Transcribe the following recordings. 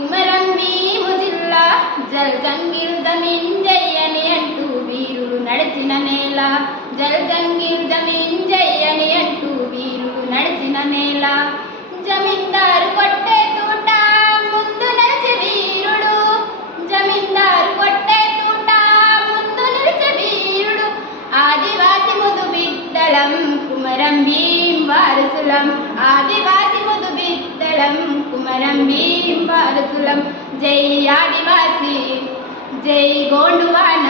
కుమరం భీము జిల్లా జల్ జంగిల్ జమీన్ జయ్యని అంటూ వీరుడు నడిచిన నేల. జల్ జంగిల్ జమీన్ జయ్యని అంటూ వీరుడు నడిచిన నేల. జమీందారు కొట్టే తూట ముందు నడిచే వీరుడు. జమీందారు కొట్టే తూట ముందు నడిచే వీరుడు. ఆదివాసి ముదు బిడ్డలం కుమరం భీం వారసులం. ఆదివాసి ముదు బిడ్డలం కుమరం భీం వారసులం. జై ఆదివాసి జై గోండువాన.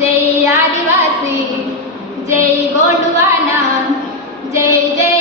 జై ఆదివాసి జై గోండువాన. జై జై